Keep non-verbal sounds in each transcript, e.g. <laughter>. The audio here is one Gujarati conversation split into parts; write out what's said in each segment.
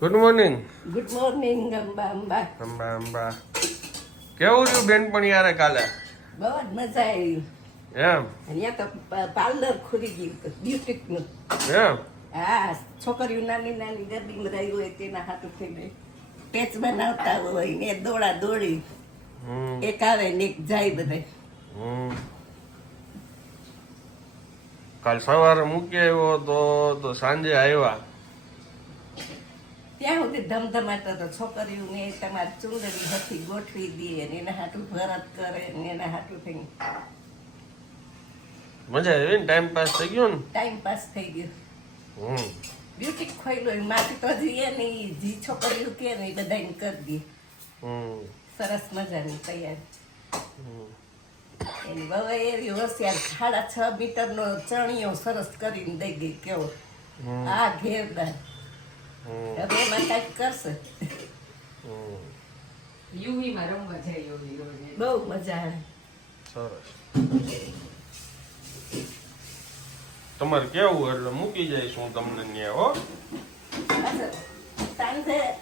Good morning good morning Amba Amba Amba Amba કેવું રહ્યું બેનપણી યારે કાલે? બહુ જ મજા આવી. એમ? અહીંયા તો પાર્લર ખુલી ગયું બ્યુટિકનું. એમ? હા છોકરીઓ નાની નાની ગરબીમાં રહી હોય તેના હાથ થઈને પેચ બનાવતા હોય ને દોડા દોડી. હમ. એક આવે ને એક જાય બધે. હમ. કાલ સવારે મૂકી આવ્યો તો તો સાંજે આવ્યા. ત્યાં સુધી ધમધમાતો હતો છોકરીઓને તમારી ચૂંદડી હતી ગોઠવી દે ને એના હાટું ભરત કરે ને એના હાટું થઈ મજા આવી ને ટાઈમ પાસ થઈ ગયો ને? ટાઈમ પાસ થઈ ગયો. હમ. બ્યુટિક ખોઈલો માથી તો જઈએ ને જી છોકરીઓ કે ને બધાને કરી દે. હમ. સરસ મજાની તૈયાર. એની બહુ એવી હોશિયાર સાડા છ મીટરનો ચણિયો સરસ કરીને દઈ ગઈ કેવો? આ ઘેરદાર. હવે એમાં કાંઈક કરશે. હમ. યુવીમાં રમવા જાય એવી રોજ બહુ મજા આવે. સરસ. તમારે કેવું એટલે મૂકી જઈશ હું તમને ન્યા હો? સાંજે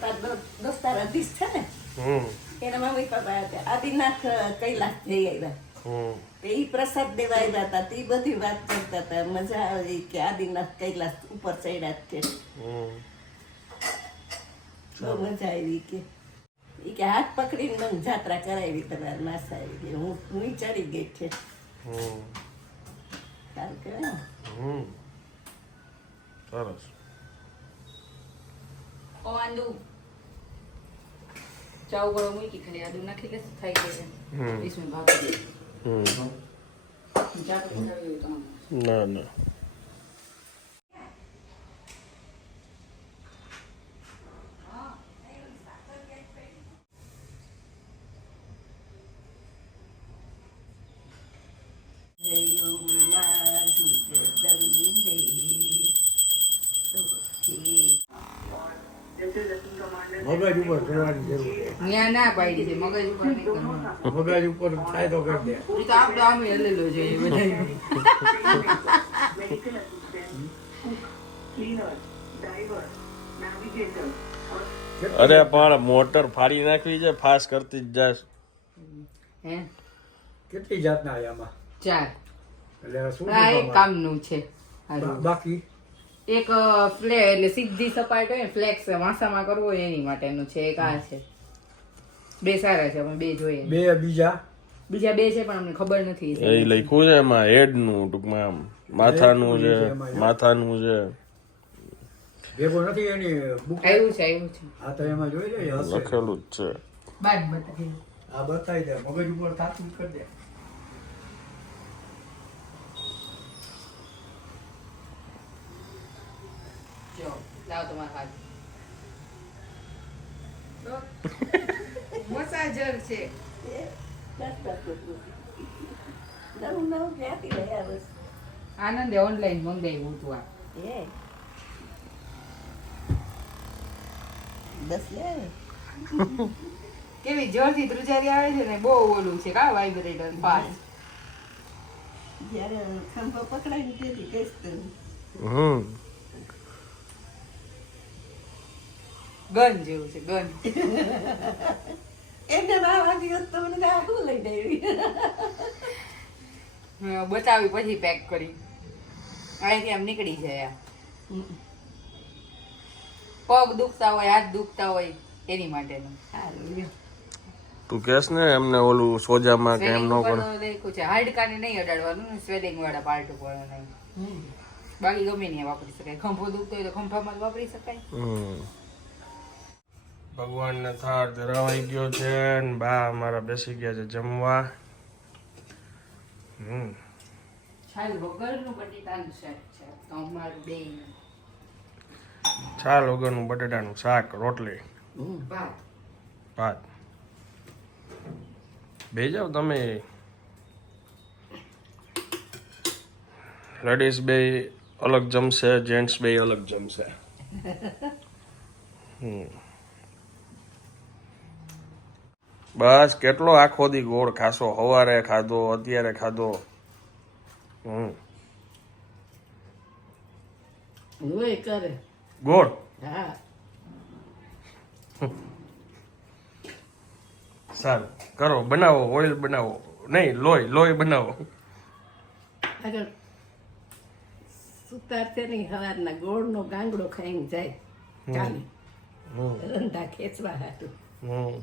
તાર દો- દોસ્તાર અધીશ છે ને હમ. એના મમ્મી પપ્પા આદિનાથ કૈલાસ જઈ આવ્યા. હમ. તો એ પ્રસાદ દેવા આવ્યા હતા તે ઈ બધી વાત કરતા હતા. મજા આવી કે આદિનાથ કૈલાસ ઉપર ચડ્યા છે બહુ મજા આવી કે. એ કે હાથ પકડીને મને જાત્રા કરાવી તમારે માસા આવી ગઈ. હું હું ચડી ગઈ છે હમ. સારું કહેવાય સરસ. ઓ આંદુ. ચાવ ગળો મૂકી ખાલી આદુ નાખી લેશે થઈ ગઈ હમ. છે. વિષ્ણુ ભાગી હમ દે ચાટ બનાવી હોય તો ના કરવાની જરૂર ન્યા ના પાડી છે મગજ ઉપર નહીં કરવાનું. મગજ ઉપર થાય તો કરી દે. ઈ તો આપણે આમે હલેલો જોઈએ બધા અરે પણ મોટર ફાડી નાખવી છે ફાસ્ટ કરતી જ જાશ. હે? કેટલી જાતના આયામાં ચાર. એટલે શું? કામનું? છે બાકી? એક ફ્લે એટલે સીધી સપાટ હોય ફ્લેક્સ વાંસામાં કરવો હોય એની માટેનું છે એક આ છે. બે સારા છે અમે બે જોઈએ. બે બીજા? બીજા બે છે પણ અમને ખબર નથી. એ લખ્યું છે એમાં હેડનું ટૂંકમાં આમ. માથાનું છે માથાનું છે. ભેગો નથી એની બુક આવ્યું છે આવ્યું છે. આ તો એમાં જોઈ લે લખેલું જ છે. બાદ બતાવી આ બતાવી દે મગજ ઉપર થતું કરી દે જો લાવ તમારા હાથ. મસાજર છે. આનંદે ઓનલાઈન મંગાવ્યું હતું આ. કેવી જોરથી ધ્રુજારી આવે છે ને બહુ ઓલું છે કા વાઇબ્રેટર ફાસ્ટ જ્યારે ખંભો પકડાઈને તેથી કહીશ તું હમ. ગન જેવું છે ગન. એને ના વાગી હોત તો મને શું લઈ દેવી બતાવી પછી પેક કરી. અહીંથી આમ નીકળી જાય પગ દુખતા હોય હાથ દુખતા હોય એની માટેનું. સારું તું કેસ ને એમને ઓલું સોજામાં કે એમ સ્વેલિંગ ન પડે છે. હાડકાને નહીં અડાડવાનું સ્વેલિંગ વાળા પાર્ટ ઉપર નહીં. બાકી ગમે નહીં વાપરી શકાય. ખંભો દુખતો હોય તો ખંભામાં જ વાપરી શકાય. ભગવાનને થાળ ધરાવાઈ ગયો છે ને બા અમારા બેસી ગયા છે જમવા. હમ. છાલ વગરનું બટેટાનું શાક છે. તો બે. છાલ વગરનું બટેટાનું શાક રોટલી. ભાત. ભાત. બે જાવ તમે. લેડીઝ બે અલગ જમશે જેન્ટ્સ બે અલગ જમશે. <laughs> હમ. બસ કેટલો આખો દી ગોળ ખાશો? સવારે ખાધો અત્યારે ખાધો. હમ. ગોળ? હા. સારું. કરો બનાવો ઓઇલ બનાવો. નહીં લોહી લોહી બનાવો. આગળ. સુતાર છે ને હવારના ગોળનો ગાંગડો ખાઈને જાય. કાલે રંધા ખેંચવા હાટું. હમ ખબર બપોર હા ત્રણ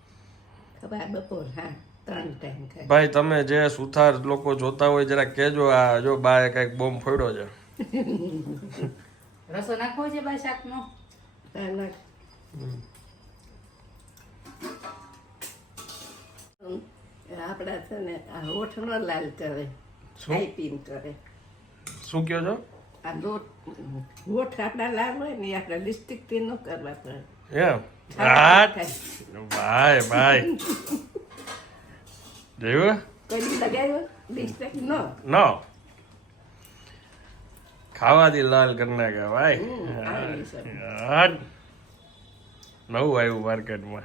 ટાઈમ ખાય ભાઈ તમે જે સુથાર લોકો જોતા હોય જરા કેજો આ જો બાએ કંઈક બોમ્બ ફોડ્યો છે. રસો નાખવો છે બા શાકનો? આપડા છે ને આ હોઠ નો લાલ કરે ખાઈ પીન કરે શું કયો છો? આ લોટ હોઠ આપડા લાલ હોય ને એ લિપસ્ટિકથી ન કરવા પડે એમ? થાય. ભાઈ ભાઈ. લિપસ્ટિક નો. ખાવાથી લાલ કરી ભાઈ. નવું આવ્યું માર્કેટમાં.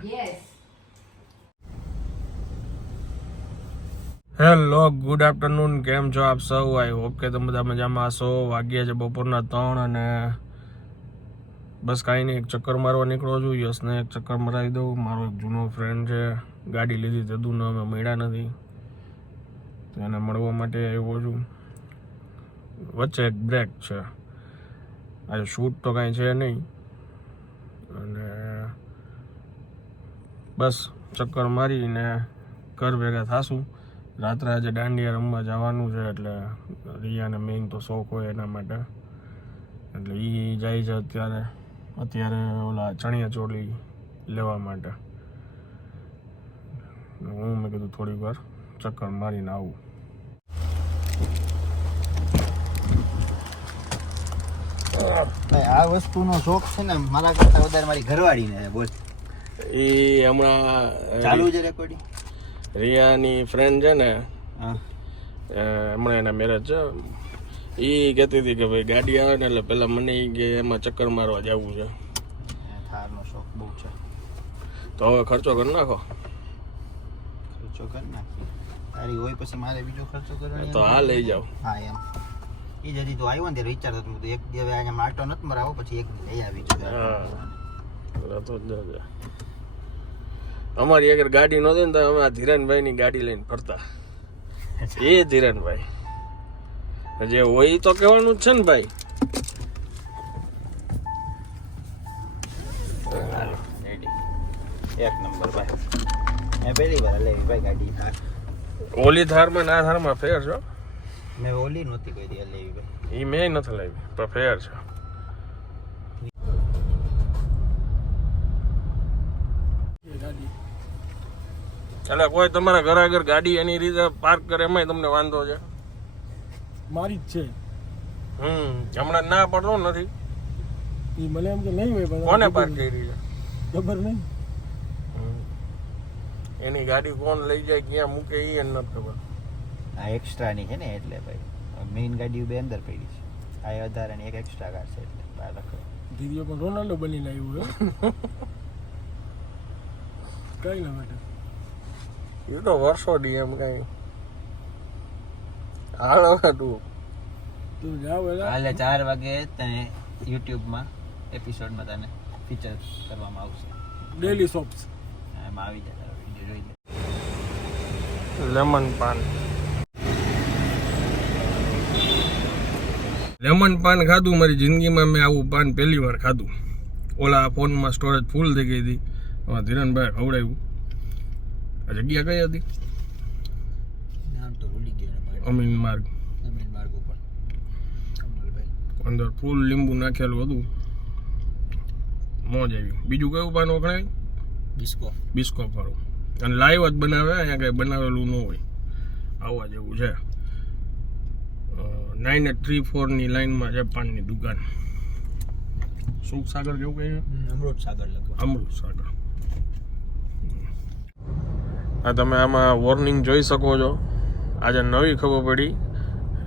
હેલો ગુડ આફ્ટરનૂન કેમ છો આપ સૌ? આઈ હોપ કે તમે બધા મજામાં હશો. વાગ્યા છે બપોરના ત્રણ અને બસ કાંઈ નહીં, એક ચક્કર મારવા નીકળો છું યશને એક ચક્કર મરાવી દઉં. મારો એક જૂનો ફ્રેન્ડ છે, ગાડી લીધી તેદું અમે મળ્યા નથી. તો એને મળવા માટે આવ્યો છું. વચ્ચે એક બ્રેક છે. આજે શૂટ તો કાંઈ છે નહીં. અને બસ ચક્કર મારીને ઘર ભેગા થાશું. રાત્રે આજે દાંડિયા રમવા જવાનું છે, એટલે રિયાને મેઇન તો શોખ હોય એના માટે. એટલે એ જાય છે અત્યારે. અત્યારે ઓલા ચણિયા ચોળી લેવા માટે. હું મેં કીધું થોડીક વાર ચક્કર મારીને આવું. ભાઈ આ વસ્તુનો શોખ છે ને મારા કરતા વધારે મારી ઘરવાળીને બોલ. એ હમણાં ચાલુ છે રેકોર્ડિંગ રિયાની ફ્રેન્ડ છે ને હમણાં એના મેરેજ છે. એ કહેતી હતી કે ભાઈ ગાડી આવે ને એટલે પહેલાં મને કે એમાં ચક્કર મારવા જવું છે. થારનો શોખ બહુ છે. તો હવે ખર્ચો કરી નાખો. ખર્ચો કરી નાખી તારી હોય પછી મારે બીજો ખર્ચો કરવાનો તો આ લઈ જાઓ. હા એમ. એ જરી તો આવ્યો ને ત્યારે વિચાર હતો એક દિવસ અહીંયા માટો નથી મરાવો પછી એક લઈ આવી હા. તો જ. અમારી આગળ ગાડી નહોતી ને તો અમે આ ધીરનભાઈ ની ગાડી લઈને ફરતા. <laughs> એ ધીરનભાઈ. જે હોય તો કહેવાનું જ છે ને ભાઈ. એક નંબર ભાઈ. પહેલી વાર લેવી ભાઈ ગાડી થાર ઓલી થારમાં ના થારમાં ફેર છો? મેં ઓલી નહોતી કોઈ દી લેવી ભાઈ. એ મેં નથી લાવી પણ ફેર છે. એટલે કોઈ તમારા ઘર આગળ ગાડી એની રીતે પાર્ક કરે એમાંય તમને વાંધો છે? મારી જ છે. હમ હમણાં ના પડતો નથી. એ મને એમ કે નહીં હોય પણ કોને પાર કરી છે? ખબર નહીં. હમ. એની ગાડી કોણ લઈ જાય ક્યાં મૂકે એ એને નથી ખબર. આ એક્સ્ટ્રાની છે ને એટલે ભાઈ મેઇન ગાડી બે અંદર પડી છે. આ વધારાની એક એક્સ્ટ્રા કાર છે એટલે બહાર રાખો દીદીઓ પણ રોનાલ્ડો બનીને આવ્યું હોય. <laughs> કઈ ના માટે એ તો વર્ષો ડીએમ કઈ. હાલ તું તું જાવ એલા કાલે ચાર વાગે તને યુટ્યુબમાં એપિસોડમાં તને ફીચર કરવામાં આવશે. ડેલી સોપ્સ એમાં આવી જાય વિડિયો જોઈ લે. લેમન પાન લેમન પાન ખાધું મારી જિંદગીમાં મેં આવું પાન પહેલી વાર ખાધું. ઓલા ફોનમાં સ્ટોરેજ ફૂલ થઈ ગઈ હતી. ધીરનભાઈ ખવડાવ્યું. આ જગ્યા કઈ હતી નામ તો ભૂલી ગયો ને ભાઈ અમીન માર્ગ. અમીન માર્ગ ઉપર. અંદર ફૂલ લીંબુ નાખેલું હતું. મોજ આવી. બીજું કયું પાન વખણાય બિસ્કો. બિસ્કો વાળું અને લાઈવ જ બનાવે અહીંયા કંઈ બનાવેલું ન હોય. આવવા જેવું છે. નાઇન એટ થ્રી ફોરની લાઇનમાં છે પાનની દુકાન. સુખ સાગર કેવું કહે? અમૃત સાગર અમૃત સાગર. આ તમે આમાં વોર્નિંગ જોઈ શકો છો. આજે નવી ખબર પડી.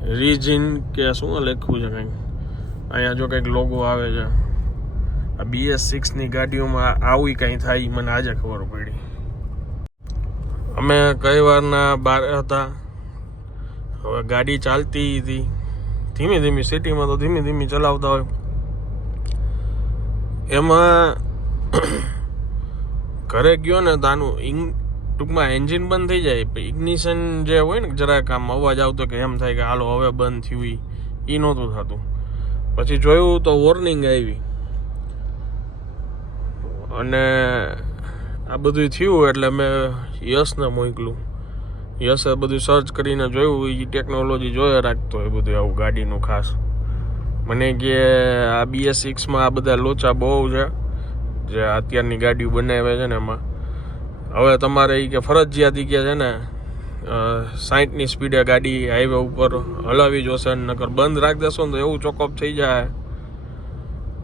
રીજિન કે શું લખ્યું છે કંઈક? અહીંયા જો કંઈક લોગો આવે છે. આ બીએસ સિક્સની ગાડીઓમાં આવું કંઈ થાય, મને આજે ખબર પડી. અમે કઈ વારના બાર હતા. હવે ગાડી ચાલતી હતી. ધીમી ધીમી સિટીમાં તો ધીમી ધીમી ચલાવતા હોય. એમાં <coughs> ઘરે ગયો ને તાનું ટૂંકમાં એન્જિન બંધ થઈ જાય ઇગ્નિશન જે હોય ને, જરાક આમ અવાજ આવતો કે એમ થાય કે હાલો, હવે બંધ થયું એ નહોતું થતું. પછી જોયું તો વોર્નિંગ આવી. અને આ બધું થયું એટલે મેં યશને મોકલું. યશે બધું સર્ચ કરીને જોયું એ ટેકનોલોજી જોયા રાખતો એ બધું આવું ગાડીનું ખાસ. મને કે આ બીએસ સિક્સમાં આ બધા લોચા બહુ છે, જે અત્યારની ગાડીઓ બનાવે છે ને એમાં. હવે તમારે એ કે ફરજિયાત કે છે ને સાઠની સ્પીડે ગાડી હાઈવે ઉપર હલાવી જોશે નકર બંધ રાખી દેશો ને તો એવું ચોકઅપ થઈ જાય.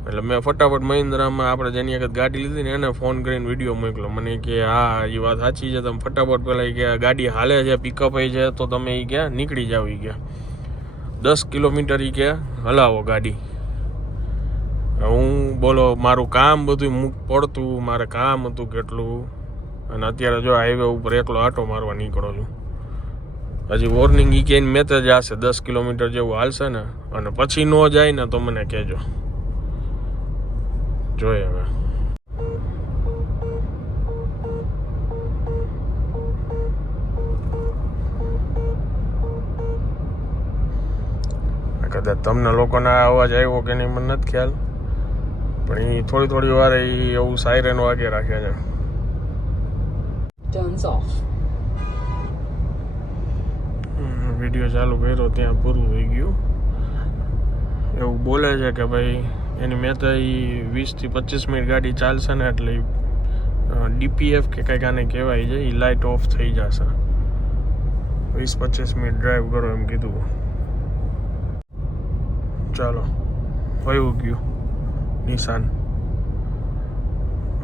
એટલે મેં ફટાફટ મહિન્દ્રામાં આપણે જેની વખત ગાડી લીધી ને એને ફોન કરીને વીડિયો મોકલો મને કે, હા એ વાત સાચી છે. તમે ફટાફટ પેલા કે ગાડી હાલે છે પિકઅપ છે, તો તમે એ ક્યાં નીકળી જાવ એ ક્યાં દસ કિલોમીટર એ કે હલાવો ગાડી. હું બોલો, મારું કામ બધું મૂક, પડતું, મારે કામ હતું કેટલું? અને અત્યારે જો હાઈવે ઉપર એકલો આટો મારવા નીકળો છું. હજી વોર્નિંગ ઈ મેં જ આવશે દસ કિલોમીટર જેવું હાલશે ને, અને પછી ન જાય ને તો મને કહેજો. જોઈએ હવે. કદાચ તમને લોકોના અવાજ આવ્યો કે નહીં, મને નથી ખ્યાલ. પણ એ થોડી થોડી વાર એ એવું સાયરન વાગે રાખ્યા છે. ટર્ન્સ ઓફ વીડિયો ચાલુ કર્યો, ત્યાં પૂરું થઈ ગયું. એવું બોલે છે કે ભાઈ, એની મેં તો એ વીસથી પચીસ મિનિટ ગાડી ચાલશે ને એટલે ડીપીએફ કે કંઈક આને કહેવાય છે એ લાઇટ ઓફ થઈ જશે. વીસ પચીસ મિનિટ ડ્રાઈવ કરો એમ કીધું. ચાલો, વયું ગયું. નિશાન.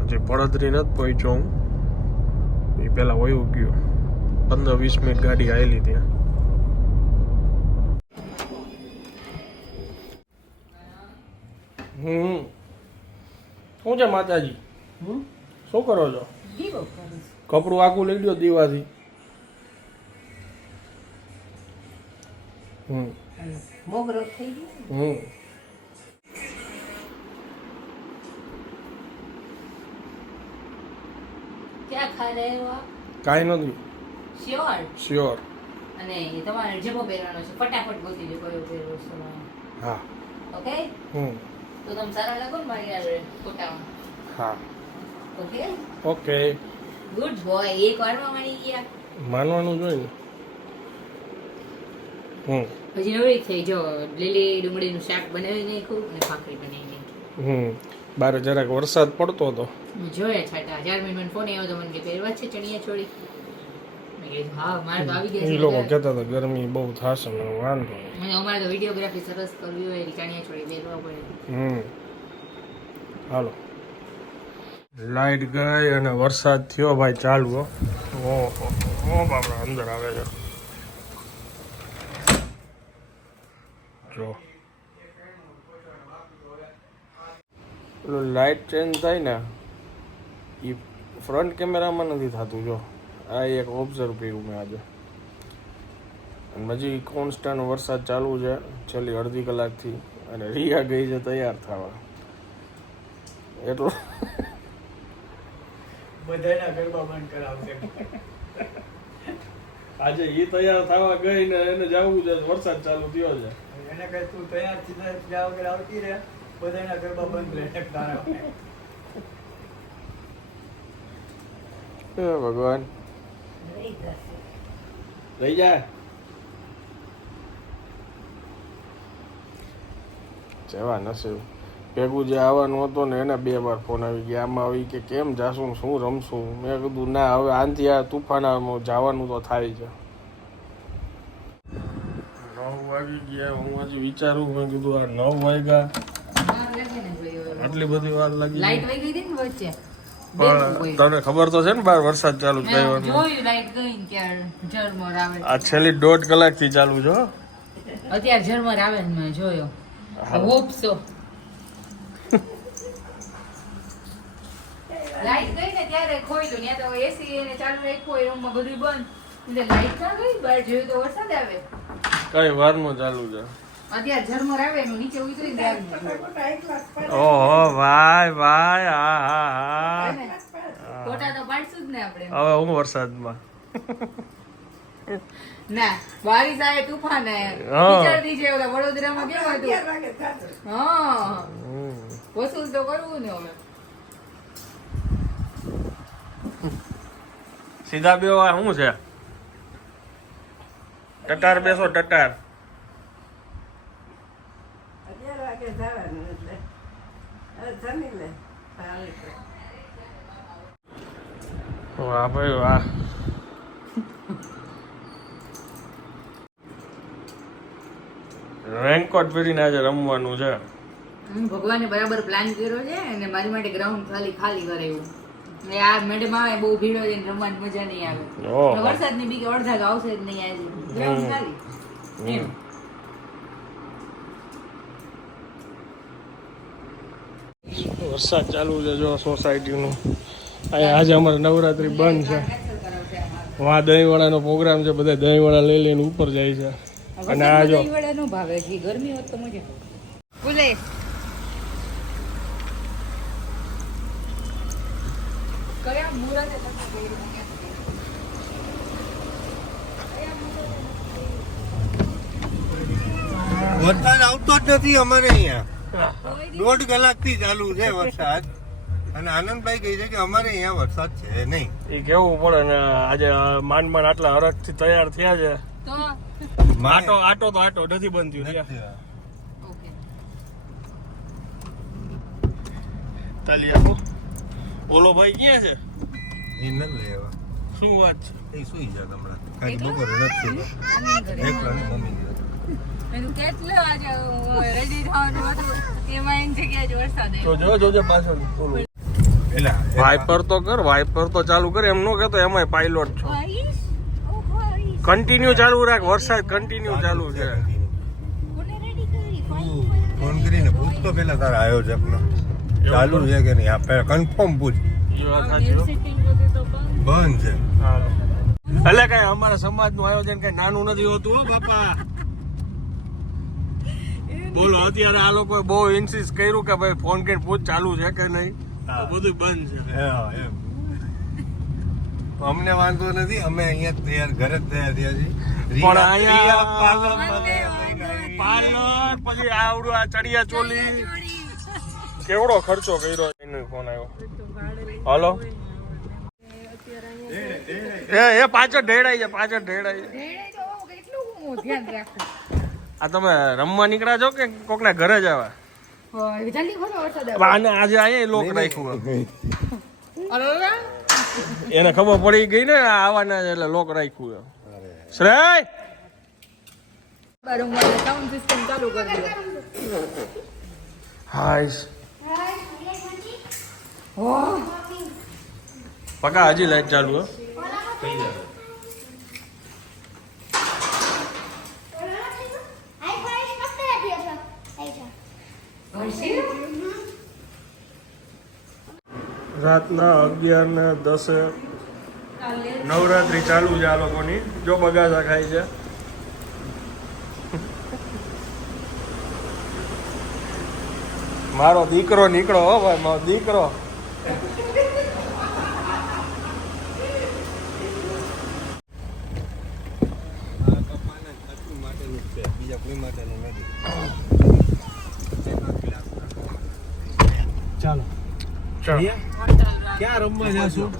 હજી પડતરી નથી પહોંચ્યો હું. એ પહેલાં વયું ગયું. પંદર વીસ મિનિટ ગાડી આવેલી ત્યાં. હમ. શું છે માતાજી? શું કરો છો? કપડું આખું લઈ લ્યો દીવાથી. હમ. મોગરો થઈ ગયો હમ ક્યાં ખા રહે હો આપ કાંઈ નથી શ્યોર શ્યોર અને તમારે જેવો પહેરવાનો છે ફટાફટ ગોતી જો કયો પહેરવો છે હા. ઓકે હમ. તો તમે સારા લાગો ને મારી યાર ફોટામાં? હા. ઓકે ઓકે ગુડ બોય એક વારમાં માની ગયા. માનવાનું જોઈએ ને. હમ. હજી નવરી થઈ જો લીલી ડુંગળીનું શાક બનાવી નાખ્યું અને ભાખરી બનાવી નાખી. હમ. બારે જરાક વરસાદ પડતો હતો. જોયા છાટા. હજાર મિનિટ ફોન આવ્યો તો મને કે પહેરવા છે ચણિયા ચોળી? હા મારે તો આવી એ લોકો કહેતા હતા ગરમી બહુ થશે. વાંધો મને અમારે તો વિડીયોગ્રાફી સરસ કરવી હોય ચણિયા ચોળી પહેરવા પડે. હમ. હાલો. લાઈટ ગઈ અને વરસાદ થયો ભાઈ ચાલુ હો. ઓહો ઓ બાપડા અંદર આવે છે. જો. પેલું લાઈટ ચેન્જ થાય ને એ ફ્રન્ટ કેમેરામાં નથી થતું જો. આ એક ઓબ્ઝર્વ કર્યું મેં આજે. અને હજી કોન્સ્ટન્ટ વરસાદ ચાલુ છે છેલ્લી અડધી કલાકથી. અને રિયા ગઈ છે તૈયાર થવા. એટલું. બધાના ગરબા બંધ કરાવશે. આજે એ તૈયાર થવા ગઈ ને એને જવું છે વરસાદ ચાલુ થયો છે. એને કઈ તું તૈયારથી જાવ કે આવતી રહે. બધાના ગરબા બંધ હે ભગવાન. રહી જાય જેવા નસીબ. ભેગું જે આવવાનું હતું ને એને બે વાર ફોન આવી ગયા. આમાં આવી કે કેમ જાશું શું રમશું? મેં કીધું, ના, હવે આનથી આ તુફાનામાં જવાનું તો થાય છે નવ વાગી ગયા. હું હજી વિચારું, મેં કીધું, આ નવ વાગ્યા. આટલી બધી વાર લાગી લાઈટ વહી ગઈ ને વચ્ચે. પણ તને ખબર તો છે ને બાર વરસાદ ચાલુ થયો જોયું લાઈટ ગઈ ને ઝરમર આવે આ છેલ્લી દોઢ કલાકથી ચાલુ છે અત્યારે ઝરમર આવે ને મેં જોયો. હોપ લાઈટ ગઈ ને ત્યારે ખોઈલું ને તો એસી એને ચાલુ રાખ્યું હોય રૂમમાં બધું બંધ. એટલે લાઈટ ગઈ બહાર જોયું તો વરસાદ આવે. કઈ વારમાં ચાલુ છે? અત્યારે ઝરમર આવે એનું નીચે ઉતરી જાય. ઓહો ભાઈ ભાઈ હા હા હા. ફોટા તો પાડશું જ ને આપણે. હવે હું વરસાદમાં? ના બારીશ આવે તુફાન. વિચારતી છે ઓલા વડોદરામાં કેવું હતું? હા. વસૂલ તો કરવું ને હવે. સીધા બે શું છે? ટટાર બેસો ટટાર અગિયાર વાગે જવાનું એટલે. જમી લે. વાહ ભાઈ વાહ. રેનકોટ પહેરીને આજે રમવાનું છે. ભગવાને બરાબર પ્લાન કર્યો છે અને મારી માટે ગ્રાઉન્ડ ખાલી ખાલી કરાવ્યું ને આ મેડમ આવે બહુ ભીડ હોય ને રમવાની મજા નહીં આવે. વરસાદની વરસાદની બીક અડધા આવશે જ નહીં આજે. ગ્રાઉન્ડ ખાલી. વરસાદ ચાલુ છે જો સોસાયટીનું. અહીંયા આજે અમારે નવરાત્રી બંધ છે. વાં દહીંવાળાનો પ્રોગ્રામ છે બધા દહીંવાળા લઈ લઈને ઉપર જાય છે. અને આ જો ભાવે છે ગરમી હોત તો મજા બોલે. કયા મુહૂર્તે વરસાદ આવતો જ નથી અમારે અહીંયા. દોઢ કલાકથી ચાલુ છે વરસાદ. અને આનંદભાઈ કહે છે કે અમારે અહીંયા વરસાદ છે નહીં. એ કેવું પડે ને આજે માંડ માંડ આટલા હરખથી તૈયાર થયા છે. તો આટો આટો તો આટો નથી બંધ થયું તાલી આપો. ઓલો ભાઈ ક્યાં છે? એ નથી લેવા શું વાત છે? એ સુઈ જાય હમણાં. કાંઈ બપોરે નથી. એકલો મમ્મી કેટલું આજે રેડી થવાનું હતું? એમાં એની જગ્યાએ જ વરસાદ તો જો પાછળ ઓલું એલા, એ વાઇપર તો કર વાઇપર તો ચાલુ કર એમ નો કહેતો એમાંય પાયલોટ છો. કન્ટિન્યુ ચાલુ રાખ વરસાદ કન્ટિન્યુ ચાલુ છે. ફોન કરીને પૂછ તો પેલા તારા આયોજકને. ચાલુ છે કે નહીં? આપણે કન્ફર્મ પૂછ. સાચી બંધ છે. હાલો. એટલે કઈ અમારા સમાજનું આયોજન કઈ નાનું નથી હોતું હો બાપા. બોલો અત્યારે આ લોકો બહુ ઇન્સિસ કર્યું કે ભાઈ ફોન કરીને પૂછ ચાલુ છે કે નહીં? બધું બંધ છે. હા, એમ. અમને વાંધો નથી અમે અહીંયા જ તૈયાર ઘરે જ તૈયાર થયા છીએ. પણ અહીંયા- પાર્લર. પાર્લર પછી આવડું આ ચડિયા ચોલી. કેવડો ખર્ચો કર્યો એનો ફોન આવ્યો? હલો? એ એ પાછળ ઢેડાઈ છે પાછળ ઢેડાઈ છે. ધ્યાન રાખવું આ તમે રમવા નીકળ્યા છો કે કોકના ઘરે જ વરસાદ આને આજે અહીંયા લોક રાખ્યું એને ખબર પડી ગઈ ને આવવાના છે એટલે લોક રાખ્યું શ્રેય! બારું સાઉન્ડ સિસ્ટમ ચાલુ કરી દો. હાઈસ પકા હજી લાઈટ ચાલુ હો. રાતના અગિયાર ને દસે નવરાત્રી ચાલુ છે આ લોકોની. જો બગાસા ખાય છે. મારો દીકરો નીકળો હો ભાઈ, મારો દીકરો આ પપ્પાને સાચું માટેનું જ છે બીજા કોઈ માટેનું નથી ચાલો ચાલો ક્યાં રમવા જાશું?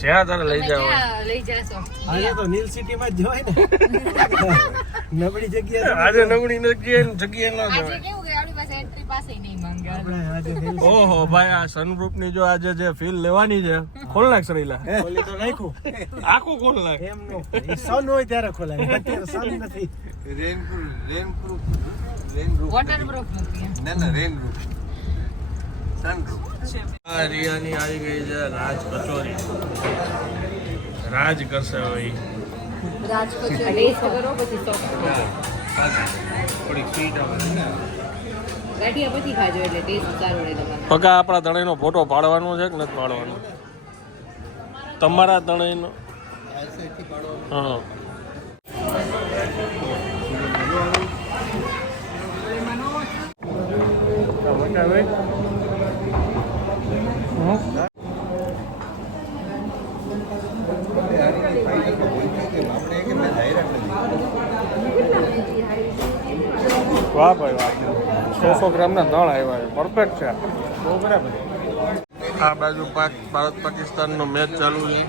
જ્યાં તને લઈ જાવ લઈ જાશો. આજે તો નીલ સિટી માં જ જવાય ને. <laughs> નબળી જગ્યા આજે નબળી જગ્યાએ ને જગ્યાએ ના આજે જવાય. કેવું કે આપણી પાસે એન્ટ્રી પાસે નહીં માંગે. આપણે આજે <laughs> નીલ ઓહો ભાઈ આ સનરૂફની જો આજે જે ફીલ લેવાની છે ખોલ નાખ સરીલા ખોલી તો નાખું આખું ખોલ નાખ એમ નો સન હોય ત્યારે ખોલાય અત્યારે સન નથી. રેનપ્રૂફ રેનપ્રૂફ રેનપ્રૂફ વોટરપ્રૂફ નથી. ના ના રેનપ્રૂફ સનરૂફ આ રિયાની આવી ગઈ છે રાજ કચોરી. રાજ કરશે હવે પગા આપણા ત્રણેયનો ફોટો પાડવાનો છે કે નથી પાડવાનો? તમારા ત્રણેયનો હા આપણે એક મેચ હાર્યા નથી વાહ ભાઈ વાહ. સો સો ગ્રામના નળ આવ્યા પરફેક્ટ છે. આ બાજુ પાક ભારત પાકિસ્તાનનો મેચ ચાલુ છે.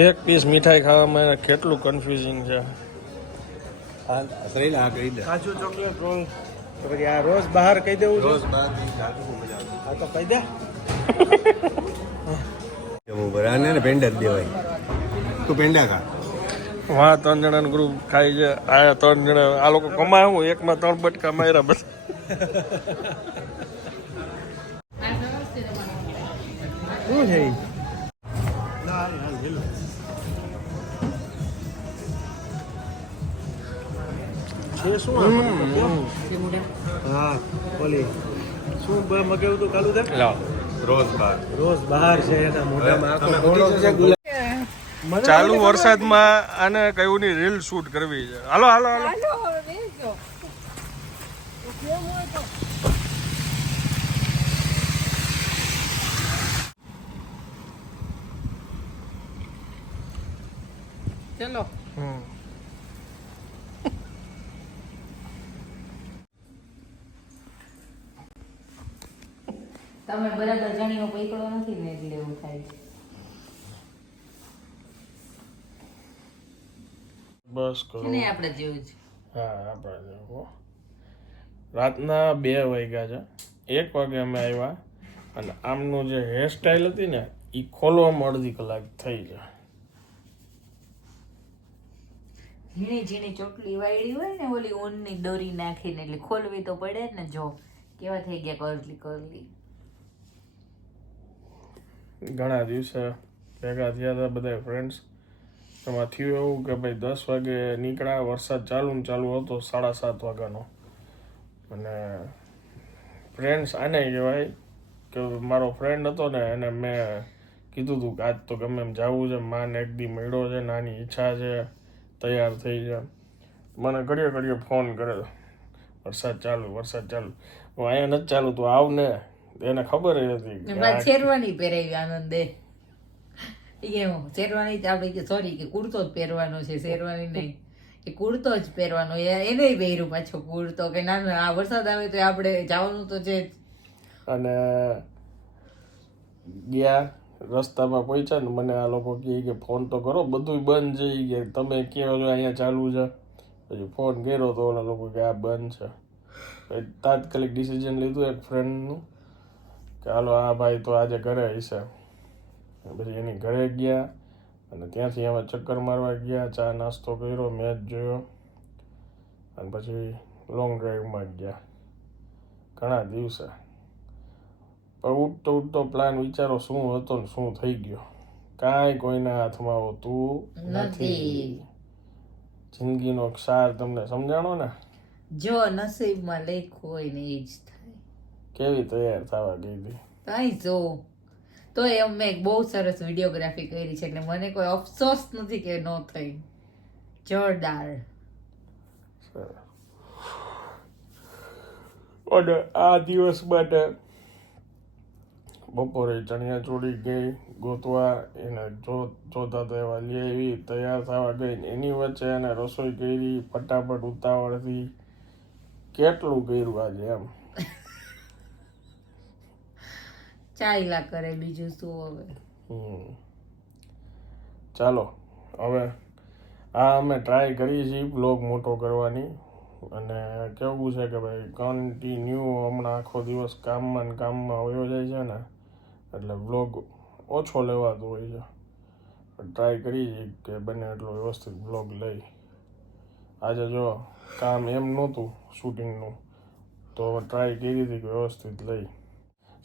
એક પીસ મીઠાઈ ખાવામાં એને કેટલું કન્ફ્યુઝિંગ છે. હા આ કહી દે કાજુ ચોકલેટ રોલ. તો પછી આ રોજ બહાર કહી દેવું રોજ બાદ જાદુ મજા આવે હા તો કહી દે. <laughs> હું. પડે આને ને પેંડા જ દેવાય. તું પેંડા ખા. વાહ ત્રણ જણાનું ગ્રુપ ખાય છે. આ ત્રણ જણા. આ લોકો કમાય હું એકમાં ત્રણ બટકા માર્યા બસ. શું છે શું હા ઓલી શું બ- મગાવ્યું તું કાલું તે? લાવ રોજ બહાર રોજ બહાર છે એના મોઢામાં. આખો છે ચાલુ વરસાદમાં આને કયું ની રીલ શૂટ કરવી છે. હાલો હાલો હાલો. ચલો. હમ. તમે બરાબર જાણીનો પૈકડો નથી ને એટલે એવું થાય છે. બસ કરો. ને આપણે જેવું જ. હા આપણે જેવું રાતના બે વાગ્યા છે. એક વાગે અમે આવ્યા અને આમનું જે હેરસ્ટાઈલ હતી ને એ ખોલવામાં અડધી કલાક થઈ જાય ઝીણી ઝીણી ચોટલી વાળી હોય ને ઓલી ઊનની દોરી નાખીને એટલે ખોલવી તો પડે ને જો. કેવા થઈ ગયા કરલી કરલી ઘણા દિવસે ભેગા થયા હતા બધા ફ્રેન્ડ્સ એમાં થયું એવું કે ભાઈ દસ વાગે નીકળ્યા વરસાદ ચાલુ ને ચાલુ હતો સાડા સાત વાગ્યાનો. અને ફ્રેન્ડ્સ આને કહેવાય કે મારો ફ્રેન્ડ હતો ને એને મેં કીધું હતું કે આજ તો ગમે એમ જવું છે માને એક દી મળ્યો છે નાની ઈચ્છા છે તૈયાર થઈ છે. મને ઘડીએ ઘડીએ ફોન કરે વરસાદ ચાલુ વરસાદ ચાલુ. હું અહીંયા નથી ચાલુ તું આવ ને એને ખબર હતી એમાં ઈ કે શેરવાની જ આપણે કે સોરી કે કુર્તો જ પહેરવાનો છે, શેરવાની નહીં. કે કુર્તો જ પહેરવાનો, એ- એને પહેર્યું પાછો કુર્તો, કે ના ના, આ વરસાદ આવે તો આપણે જવાનું તો છે. અને ગયા રસ્તામાં પહોંચ્યા ને, મને આ લોકો કહે કે, ફોન તો કરો બધું બંધ છે કે, તમે કહો છો, અહીંયા ચાલુ છે. પછી ફોન કર્યો તો ઓલા લોકો કે, આ બંધ છે. તાત્કાલિક ડિસિઝન લીધું એક ફ્રેન્ડનું કે, હાલો, આ ભાઈ તો આજે ઘરે હશે. પછી એની ઘરે ગયા અને ત્યાંથી અમે ચક્કર મારવા ગયા ચા નાસ્તો કર્યો મેચ જોયો અને પછી લોંગ ડ્રાઈવમાં ગયા. ઘણા દિવસે. પણ ઉઠતો ઉઠતો પ્લાન વિચારો શું હતો ને શું થઈ ગયો. કાંઈ કોઈના હાથમાં હોતું નથી. જિંદગીનો ક્ષાર તમને સમજાણો ને? જો નસીબમાં લેખ હોય ને એ જ થાય. કેવી તૈયાર થવા ગઈ હતી કાંઈ જો. તો એમ મેં એક બહુ સરસ વિડીયોગ્રાફી કરી છે એટલે મને કોઈ અફસોસ નથી કે ન થઈ. જોરદાર. અને આ દિવસ માટે બપોરે ચણિયા ચોળી ગઈ, ગોતવા એને જોતા તો એવા લઈ આવી તૈયાર થવા ગઈ એની વચ્ચે એને રસોઈ કરી, ફટાફટ ઉતાવળથી કેટલું કર્યું આજે એમ? ચાલ્યા કરે બીજું શું હવે. ચાલો, હવે આ અમે ટ્રાય કરી છીએ બ્લોગ મોટો કરવાની. અને કેવું છે કે ભાઈ કન્ટિન્યુ હમણાં આખો દિવસ કામમાં કામમાં વયો જાય છે ને, એટલે બ્લોગ ઓછો લેવાતો હોય છે. ટ્રાય કરી છીએ કે બને એટલો વ્યવસ્થિત બ્લોગ લઈ. આજે જો કામ એમ નહોતું શૂટિંગનું તો ટ્રાય કરી હતી કે વ્યવસ્થિત લઈ.